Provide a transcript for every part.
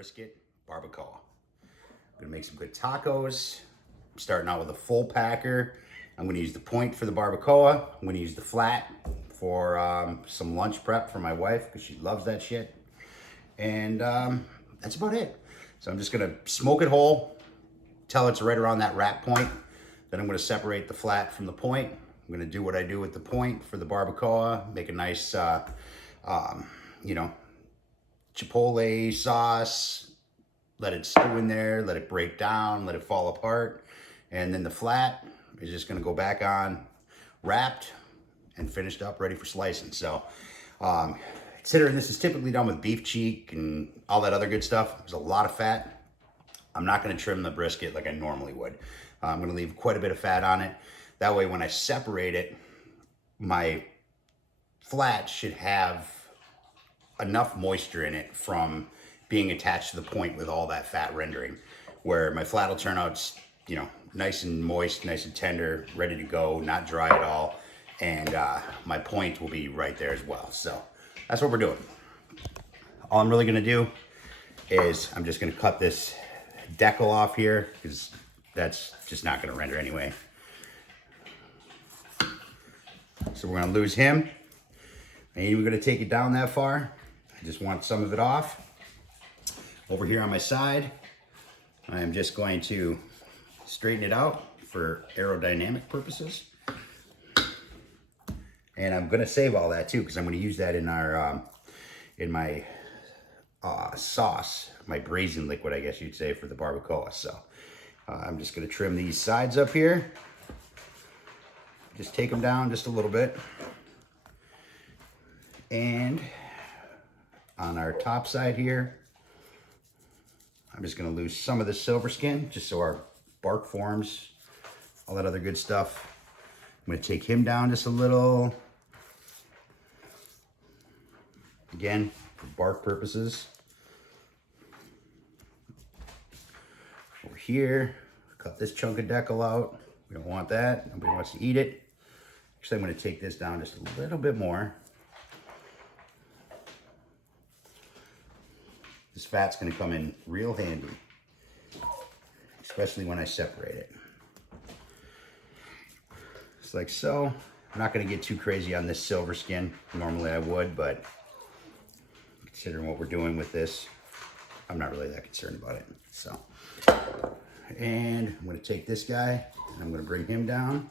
Brisket Barbacoa. I'm gonna make some good tacos. I'm starting out with a full packer. I'm gonna use the point for the barbacoa. I'm gonna use the flat for some lunch prep for my wife because she loves that shit. And that's about it. So I'm just gonna smoke it whole till it's right around that wrap point. Then I'm gonna separate the flat from the point. I'm gonna do what I do with the point for the barbacoa, make a nice, you know, chipotle sauce, let it stew in there, let it break down, let it fall apart. And then the flat is just gonna go back on, wrapped and finished up, ready for slicing. So considering this is typically done with beef cheek and all that other good stuff, there's a lot of fat. I'm not gonna trim the brisket like I normally would. I'm gonna leave quite a bit of fat on it. That way when I separate it, my flat should have enough moisture in it from being attached to the point with all that fat rendering, where my flat will turn out, you know, nice and moist, nice and tender, ready to go, not dry at all. And my point will be right there as well. So that's what we're doing. All I'm really gonna do is I'm just gonna cut this decal off here because that's just not gonna render anyway. So we're gonna lose him. I ain't even gonna take it down that far. I just want some of it off. Over here on my side, I am just going to straighten it out for aerodynamic purposes. And I'm gonna save all that too, because I'm gonna use that in our, in my sauce, my braising liquid, I guess you'd say, for the barbacoa. So I'm just gonna trim these sides up here. Just take them down just a little bit. And on our top side here, I'm just gonna lose some of the silver skin, just so our bark forms, all that other good stuff. I'm gonna take him down just a little. Again, for bark purposes. Over here, cut this chunk of decal out. We don't want that, nobody wants to eat it. Actually, I'm gonna take this down just a little bit more. This fat's gonna come in real handy, especially when I separate it. Just like so. I'm not gonna get too crazy on this silver skin. Normally I would, but considering what we're doing with this, I'm not really that concerned about it. So, and I'm gonna take this guy and I'm gonna bring him down.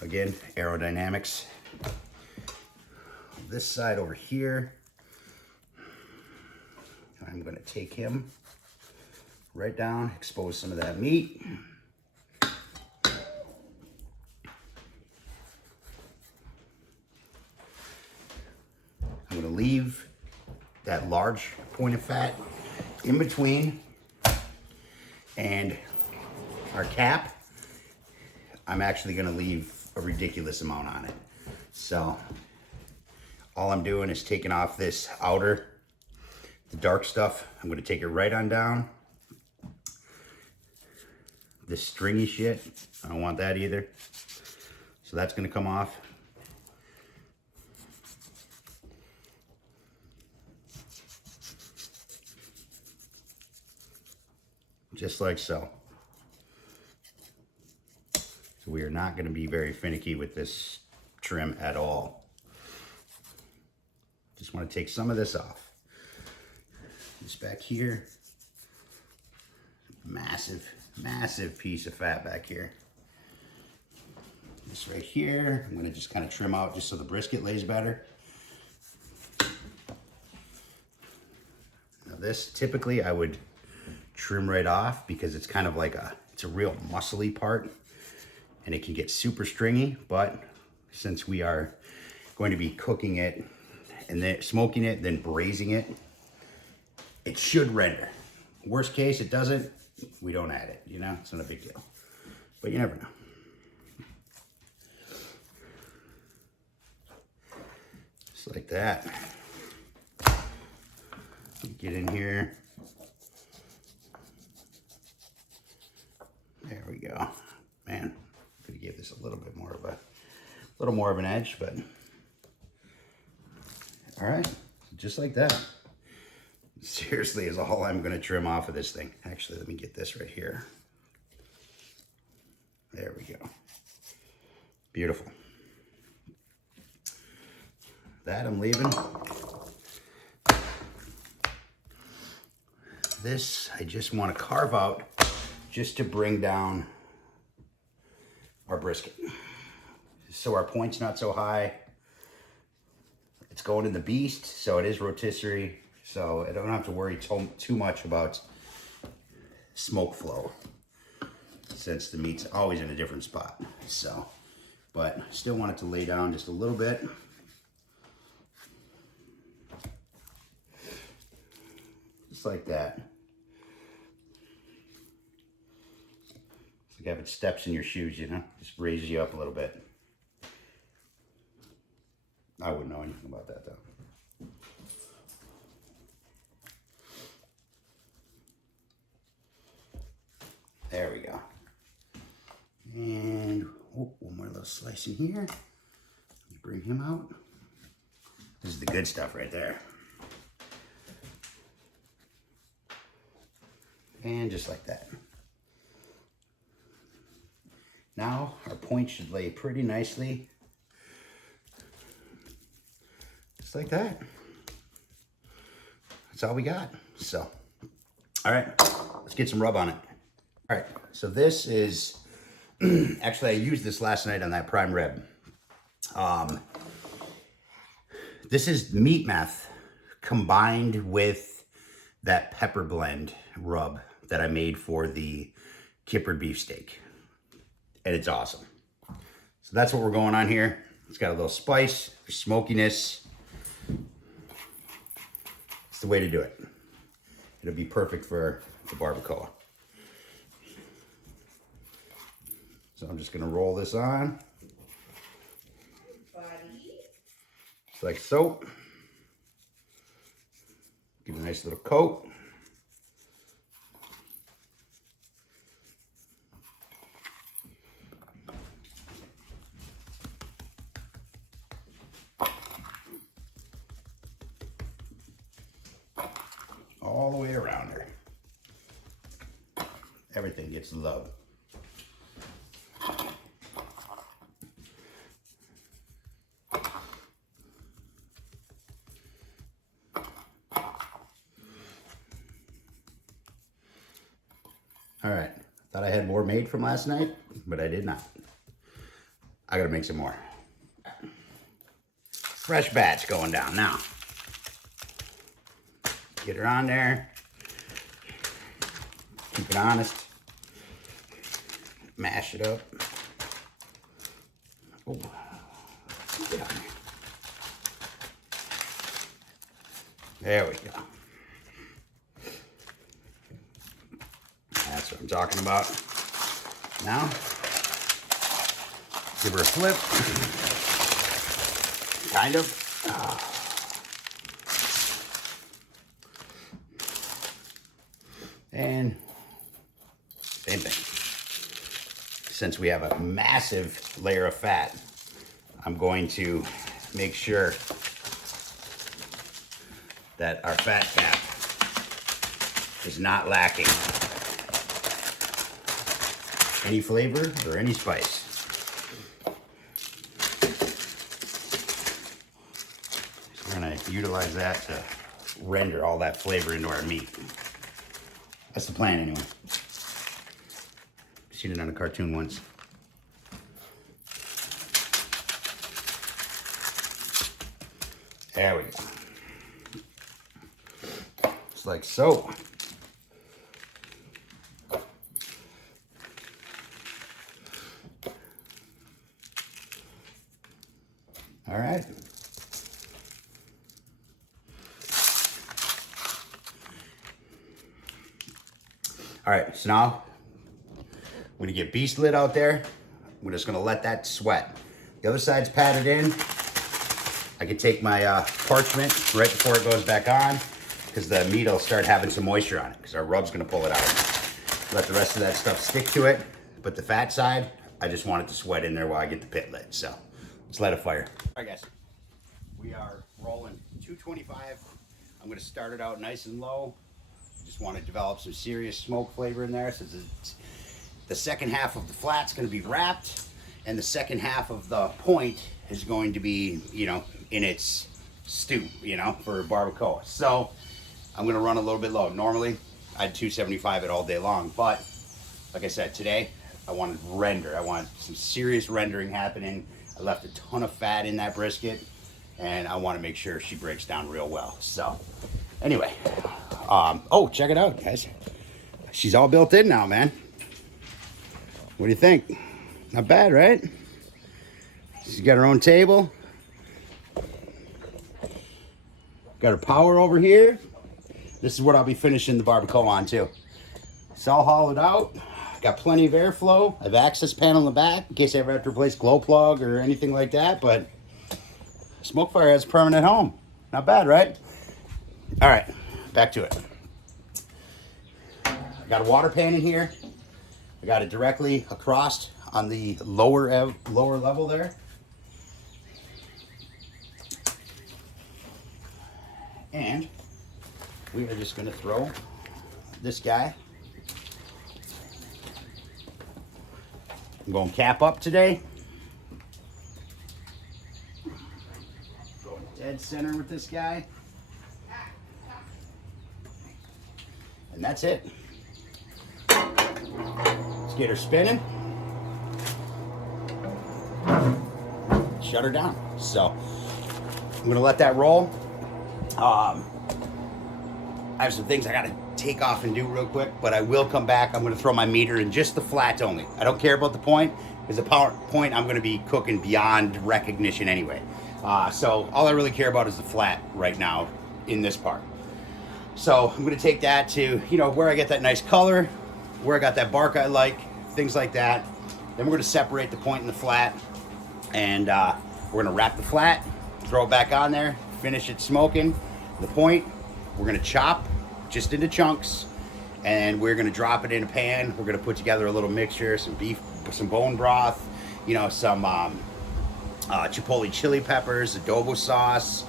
Again, aerodynamics. This side over here, I'm gonna take him right down, expose some of that meat. I'm gonna leave that large point of fat in between and our cap. I'm actually gonna leave a ridiculous amount on it. So all I'm doing is taking off this outer, the dark stuff. I'm gonna take it right on down. This stringy shit, I don't want that either. So that's gonna come off. Just like so. So we are not gonna be very finicky with this trim at all. Just wanna take some of this off. This back here, massive, massive piece of fat back here. This right here, I'm gonna just kind of trim out just so the brisket lays better. Now this, typically I would trim right off because it's kind of like it's a real muscly part and it can get super stringy, but since we are going to be cooking it and then smoking it, then braising it, it should render. Worst case, it doesn't, we don't add it, you know? It's not a big deal, but you never know. Just like that. Get in here. There we go. Man, could have gave this a little bit more of an edge, but all right, just like that. seriously is all I'm gonna trim off of this thing. Actually, let me get this right here. There we go. Beautiful. That I'm leaving. This, I just want to carve out just to bring down our brisket. So our point's not so high. It's going in the beast, so it is rotisserie. So I don't have to worry too much about smoke flow, since the meat's always in a different spot. So, but still want it to lay down just a little bit. Just like that. It's like having steps in your shoes, you know? Just raises you up a little bit. I wouldn't know anything about that though. There we go. And oh, one more little slice in here. Bring him out. This is the good stuff right there. And just like that. Now our point should lay pretty nicely. Just like that. That's all we got. So, all right, let's get some rub on it. All right, so this is, actually I used this last night on that prime rib. This is meat meth combined with that pepper blend rub that I made for the kippered beefsteak. And it's awesome. So that's what we're going on here. It's got a little spice, smokiness. It's the way to do it. It'll be perfect for the barbacoa. So I'm just gonna roll this on. Just like so. Give it a nice little coat. All the way around her. Everything gets love. All right, thought I had more made from last night, but I did not. I gotta make some more. Fresh batch going down now. Get her on there. Keep it honest. Mash it up. Oh, get on there. There we go. That's what I'm talking about. Now, give her a flip. Kind of. And same thing. Since we have a massive layer of fat, I'm going to make sure that our fat cap is not lacking any flavor or any spice. So we're gonna utilize that to render all that flavor into our meat. That's the plan anyway. Seen it on a cartoon once. There we go. Just like so. All right. All right, so now I'm gonna get beast lid out there. We're just gonna let that sweat. The other side's patted in. I can take my parchment right before it goes back on, because the meat will start having some moisture on it, because our rub's gonna pull it out. Let the rest of that stuff stick to it, but the fat side, I just want it to sweat in there while I get the pit lit. So let's let it fire. All right, guys, we are rolling 225 I'm gonna start it out nice and low. I just want to develop some serious smoke flavor in there, since the second half of the flat's gonna be wrapped, and the second half of the point is going to be, you know, in its stew, you know, for barbacoa. So I'm gonna run a little bit low. Normally, I'd 275 it all day long, but like I said, today, I wanted render. I want some serious rendering happening. I left a ton of fat in that brisket, and I want to make sure she breaks down real well. So anyway, oh, check it out, guys. She's all built in now, man. What do you think? Not bad, right? She's got her own table. Got her power over here. This is what I'll be finishing the barbacoa on too. It's all hollowed out. Got plenty of airflow. I have access panel in the back in case I ever have to replace glow plug or anything like that, but Smokefire has a permanent home. Not bad, right? All right, back to it. I got a water pan in here. I got it directly across on the lower level there. And we are just gonna throw this guy. I'm going cap up today. Going dead center with this guy. And that's it. Let's get her spinning. Shut her down. So I'm gonna let that roll. I have some things I gotta take off and do real quick, but I will come back. I'm gonna throw my meter in just the flat only. I don't care about the point, because the point I'm gonna be cooking beyond recognition anyway. So all I really care about is the flat right now in this part. So I'm gonna take that to, you know, where I get that nice color, where I got that bark I like, things like that. Then we're gonna separate the point and the flat, and we're gonna wrap the flat, throw it back on there, finish it smoking. The point, we're gonna chop just into chunks, and we're gonna drop it in a pan. We're gonna put together a little mixture, some beef, some bone broth, you know, some chipotle chili peppers, adobo sauce,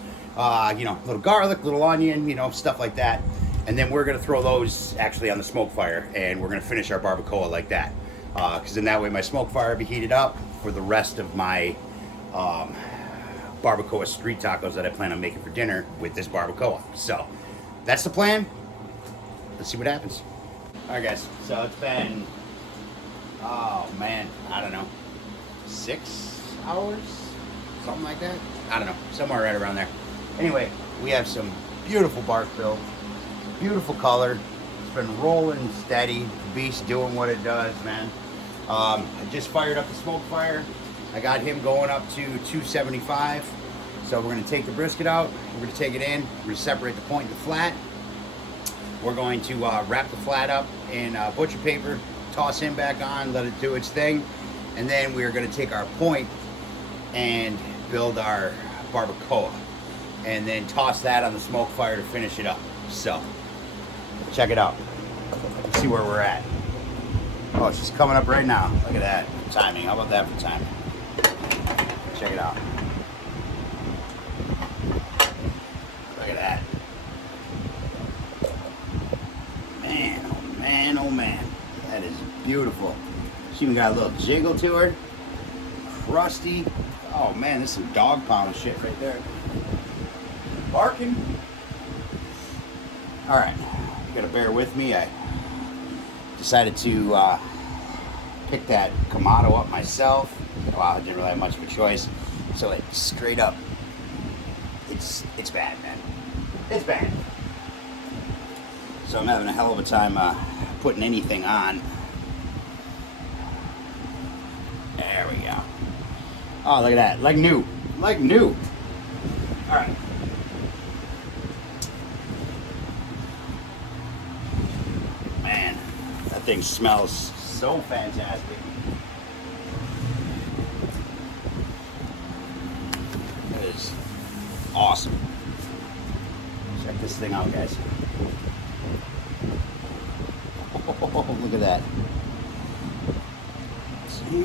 you know, little garlic, little onion, you know, stuff like that. And then we're gonna throw those actually on the smoke fire, and we're gonna finish our barbacoa like that. Because in that way my smoke fire will be heated up for the rest of my barbacoa street tacos that I plan on making for dinner with this barbacoa. So that's the plan. Let's see what happens. All right, guys, so it's been, oh man, I don't know, 6 hours, something like that. I don't know, somewhere right around there. Anyway, we have some beautiful bark built, beautiful color. It's been rolling steady. The beast doing what it does, man. I just fired up the smoke fire. I got him going up to 275. So we're gonna take the brisket out, we're gonna take it in, we're gonna separate the point and the flat. We're going to wrap the flat up in butcher paper, toss him back on, let it do its thing. And then we're gonna take our point and build our barbacoa. And then toss that on the smoke fire to finish it up. So, check it out. Let's see where we're at. Oh, it's just coming up right now. Look at that, timing. How about that for timing? Check it out. Look at that. Man, oh man, oh man. That is beautiful. She even got a little jiggle to her. Crusty. Oh man, this is some dog pound shit right there. Barking. Alright, you gotta bear with me. I decided to pick that Kamado up myself. Wow, I didn't really have much of a choice. So like straight up, it's bad, man. It's bad. So I'm having a hell of a time putting anything on. There we go. Oh, look at that. Like new. Like new. Alright. Man, that thing smells so fantastic. It is awesome. Check this thing out, guys. Oh, look at that. See,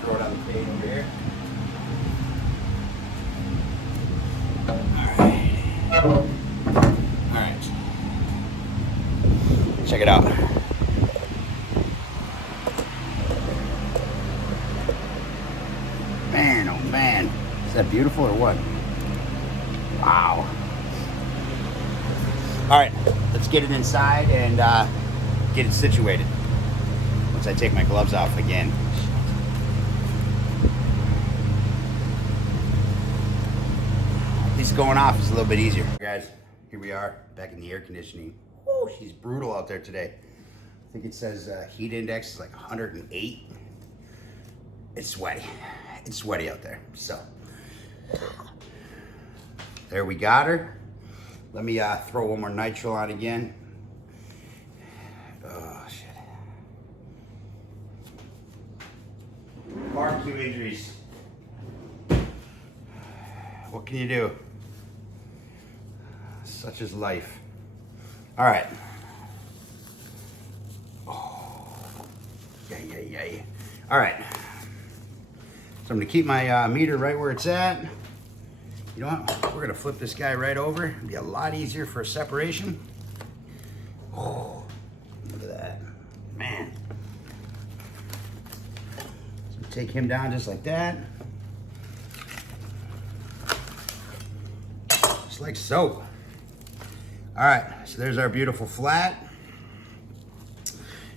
throw it on the plate over here. Alright. Check it out. Man, oh man. Is that beautiful or what? Wow. All right, let's get it inside and get it situated. Once I take my gloves off again. At least going off is a little bit easier. Guys, here we are back in the air conditioning. Oh, she's brutal out there today. I think it says heat index is like 108. It's sweaty. It's sweaty out there. So there we got her. Let me throw one more nitro on again. Oh shit. Barbecue injuries. What can you do? Such is life. All right. Oh, yay. All right. So I'm gonna keep my meter right where it's at. You know what? We're gonna flip this guy right over. It'll be a lot easier for separation. Oh, look at that, man. So take him down just like that. Just like so. All right, so there's our beautiful flat.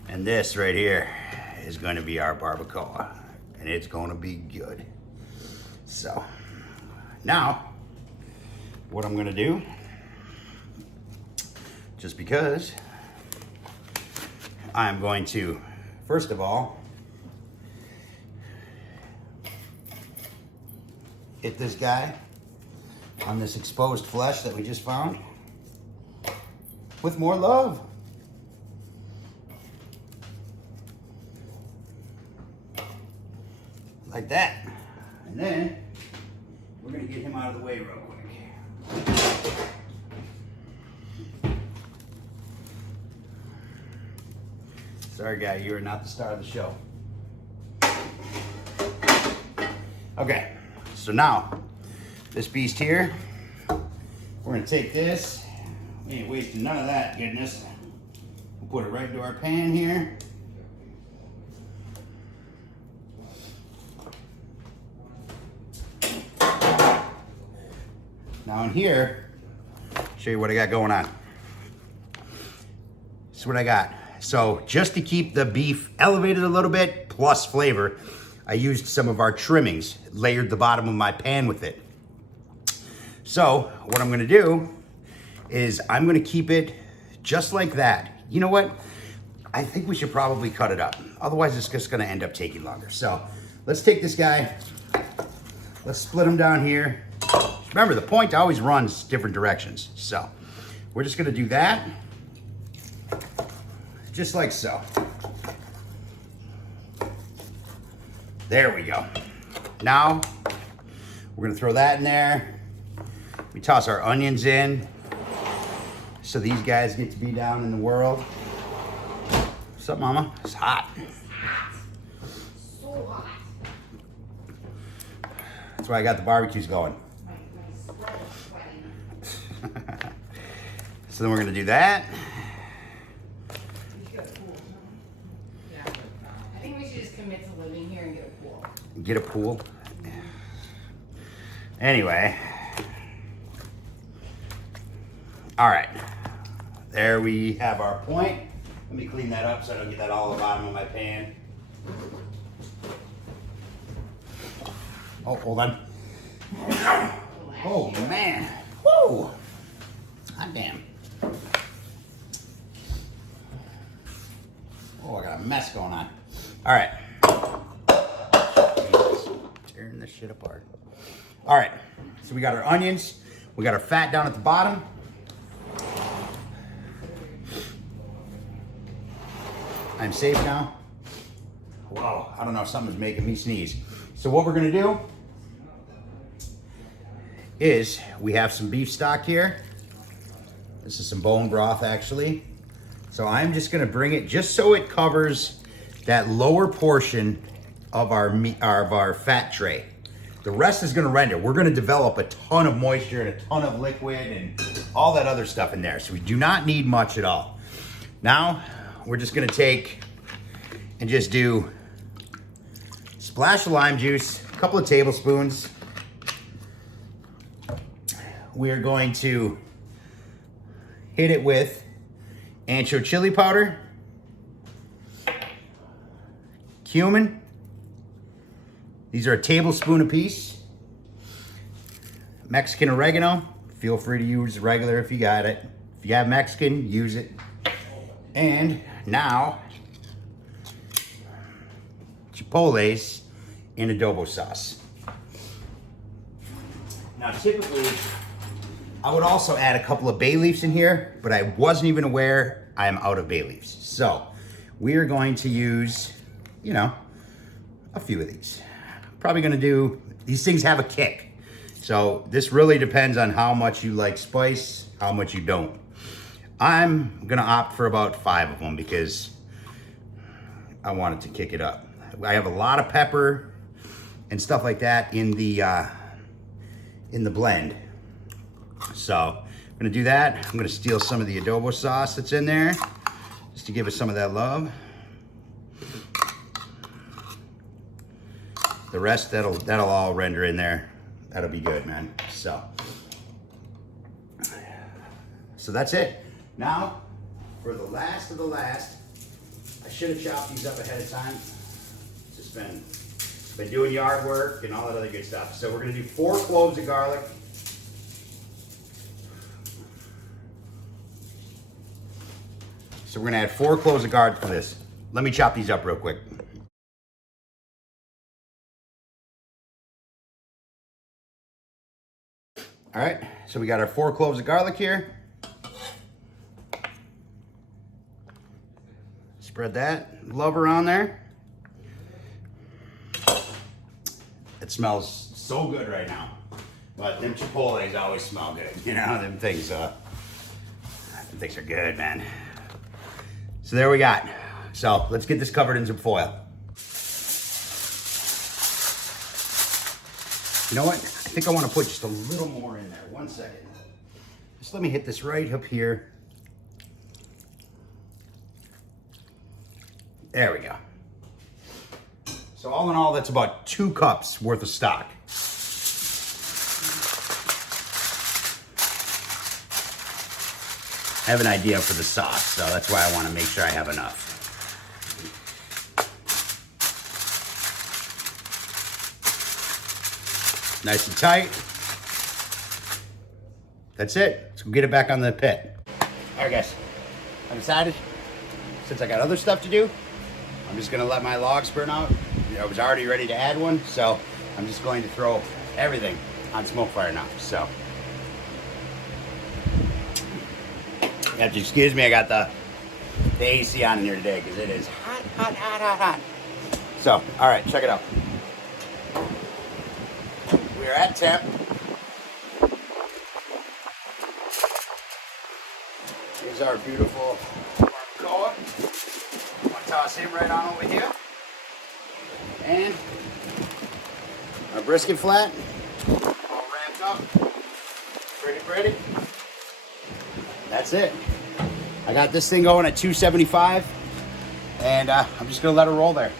And this right here is gonna be our barbacoa. And it's gonna be good. So, now, what I'm gonna do, just because, I'm going to, first of all, hit this guy on this exposed flesh that we just found with more love. Like that. And then we're gonna get him out of the way real quick. Sorry guy, you are not the star of the show. Okay, so now this beast here, we're gonna take this. We ain't wasting none of that goodness. We'll put it right into our pan here. Now in here, show you what I got going on. This is what I got. So just to keep the beef elevated a little bit, plus flavor, I used some of our trimmings, layered the bottom of my pan with it. So what I'm gonna do is I'm gonna keep it just like that. You know what? I think we should probably cut it up. Otherwise it's just gonna end up taking longer. So let's take this guy, let's split him down here. Remember, the point always runs different directions. So we're just gonna do that, just like so. There we go. Now, we're gonna throw that in there. We toss our onions in, so these guys get to be down in the world. What's up, mama? It's hot. So hot. That's why I got the barbecues going. So then we're gonna do that. Yeah. I think we should just commit to living here and get a pool. Get a pool. Anyway. All right. There we have our point. Let me clean that up so I don't get that all at the bottom of my pan. Oh, hold on. Oh man. Whoa. Hot damn. Oh, I got a mess going on. All right. Jesus. Tearing this shit apart. All right. So we got our onions. We got our fat down at the bottom. I'm safe now. Whoa, I don't know if something's making me sneeze. So what we're gonna do is we have some beef stock here. This is some bone broth actually. So I'm just gonna bring it just so it covers that lower portion of our fat tray. The rest is gonna render. We're gonna develop a ton of moisture and a ton of liquid and all that other stuff in there. So we do not need much at all. Now, we're just gonna take and just do a splash of lime juice, a couple of tablespoons. We're going to hit it with ancho chili powder, cumin. These are a tablespoon apiece. Mexican oregano. Feel free to use regular if you got it. If you have Mexican, use it. And now, chipotles in adobo sauce. Now, typically, I would also add a couple of bay leaves in here, but I wasn't even aware I am out of bay leaves. So, we are going to use, you know, a few of these. Probably gonna do, these things have a kick. So, this really depends on how much you like spice, how much you don't. I'm gonna opt for about 5 of them because I wanted to kick it up. I have a lot of pepper and stuff like that in the blend. So I'm gonna do that. I'm gonna steal some of the adobo sauce that's in there just to give us some of that love. The rest, that'll all render in there. That'll be good, man. So that's it. Now, for the last of the last, I should have chopped these up ahead of time. Just been doing yard work and all that other good stuff. So we're gonna do 4 cloves of garlic. So we're gonna add 4 cloves of garlic for this. Let me chop these up real quick. All right, so we got our 4 cloves of garlic here. Spread that love around there. It smells so good right now. But them chipotles always smell good. You know, them things are good, man. So there we got. So let's get this covered in some foil. You know what? I think I want to put just a little more in there. 1 second. Just let me hit this right up here. There we go. So all in all, that's about 2 cups worth of stock. I have an idea for the sauce, so that's why I want to make sure I have enough. Nice and tight. That's it. Let's go get it back on the pit. All right, guys. I decided, since I got other stuff to do, I'm just gonna let my logs burn out. I was already ready to add one, so I'm just going to throw everything on smoke fire now. So, you have to excuse me, I got the AC on in here today because it is hot. So, all right, check it out. We are at temp. Here's our beautiful barbacoa. I'm gonna toss him right on over here. And our brisket flat, all wrapped up, pretty. That's it. I got this thing going at 275, and I'm just gonna let it roll there.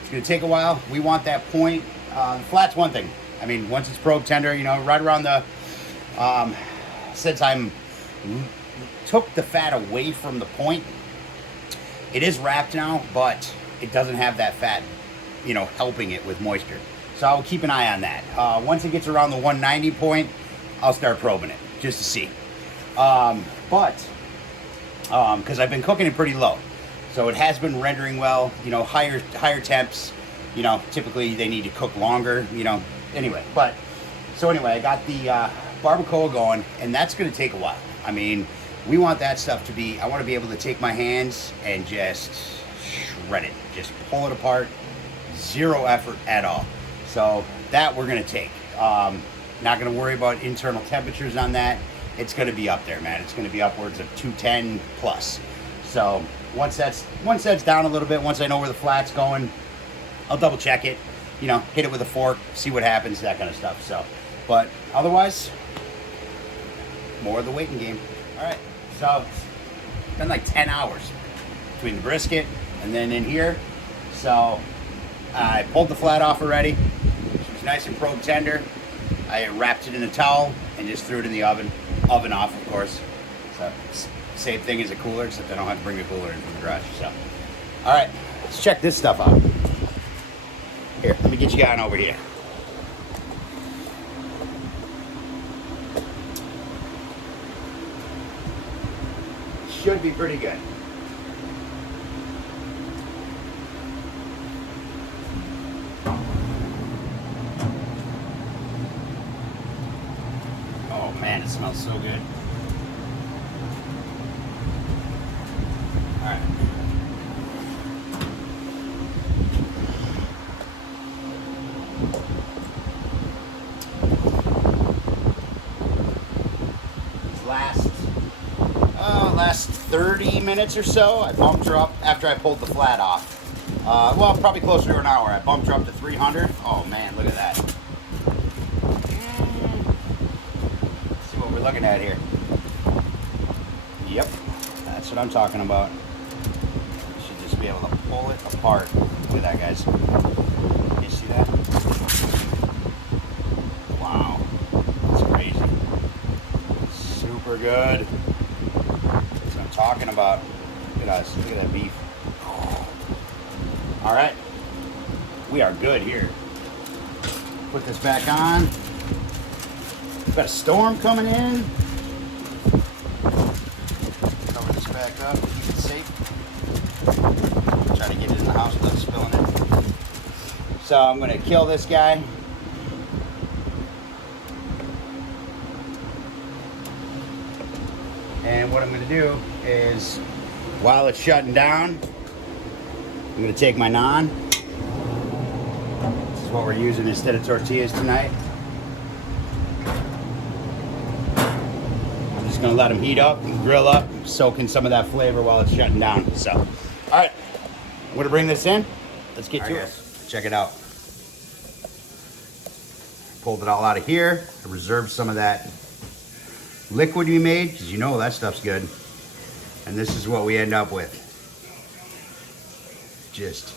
It's gonna take a while. We want that point. The flat's one thing. I mean, once it's probe tender, you know, right around the, since took the fat away from the point, it is wrapped now, but it doesn't have that fat, you know, helping it with moisture. So I'll keep an eye on that. Once it gets around the 190 point, I'll start probing it just to see. Because I've been cooking it pretty low, so it has been rendering well. You know, higher temps, you know, typically they need to cook longer. You know, anyway. So anyway, I got the barbacoa going, and that's going to take a while. I mean, we want that stuff to be. I want to be able to take my hands and just shred it, just pull it apart. Zero effort at all. So that we're going to take. Not going to worry about internal temperatures on that. It's going to be up there, man. It's going to be upwards of 210 plus. So once that's down a little bit, once I know where the flat's going, I'll double check it, you know, hit it with a fork, see what happens, that kind of stuff. So, but otherwise, more of the waiting game. All right, so it's been like 10 hours. between the brisket and then in here. So I pulled the flat off already. She was nice and probe tender. I wrapped it in a towel and just threw it in the oven. Oven off, of course. So same thing as a cooler, except I don't have to bring a cooler in from the garage. So, all right, let's check this stuff out. Here, let me get you on over here. Should be pretty good. Oh man, it smells so good. All right. Last 30 minutes or so, I bumped her up after I pulled the flat off. Well, probably closer to an hour. I bumped her up to 300. Oh man, look at that. Let's see what we're looking at here. Yep, that's what I'm talking about. You should just be able to pull it apart. Look at that, guys. You see that? Wow, that's crazy. Super good. Talking about. Look at us. Look at that beef. All right, we are good here. Put this back on. We've got a storm coming in. Cover this back up. Keep it safe. Try to get it in the house without spilling it. So I'm gonna kill this guy. And what I'm going to do is, while it's shutting down, I'm going to take my naan. This is what we're using instead of tortillas tonight. I'm just going to let them heat up and grill up, soak in some of that flavor while it's shutting down. So, all right, I'm going to bring this in. Let's get to it. Check it out. Pulled it all out of here. I reserved some of that liquid we made, because you know that stuff's good. And this is what we end up with. Just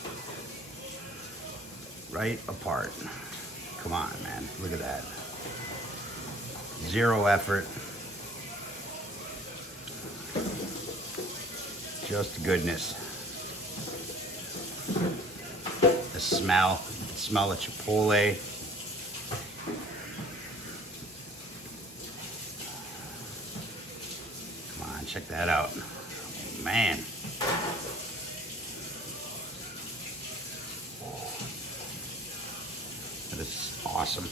right apart. Come on, man. Look at that. Zero effort. Just goodness. The smell. You can smell the chipotle. Check that out. Oh, man. That is awesome.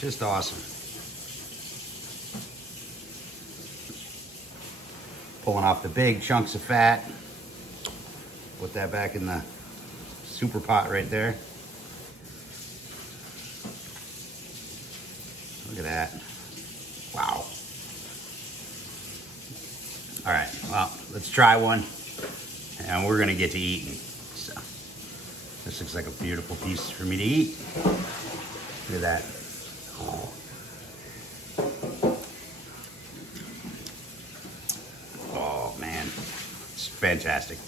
Just awesome. Pulling off the big chunks of fat. Put that back in the super pot right there. Look at that. Wow. All right, well, let's try one, and we're gonna get to eating. So, this looks like a beautiful piece for me to eat. Look at that. Oh man, it's fantastic.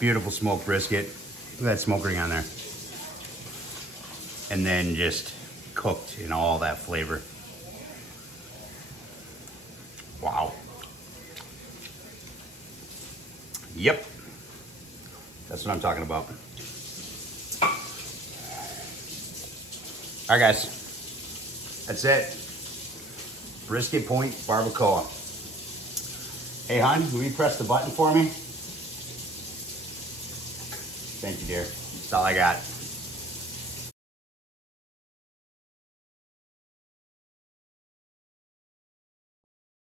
Beautiful smoked brisket. Look at that smoke ring on there. And then just cooked in all that flavor. Wow. Yep, that's what I'm talking about. All right, guys, that's it. Brisket point barbacoa. Hey, hon, will you press the button for me? Thank you, dear. That's all I got.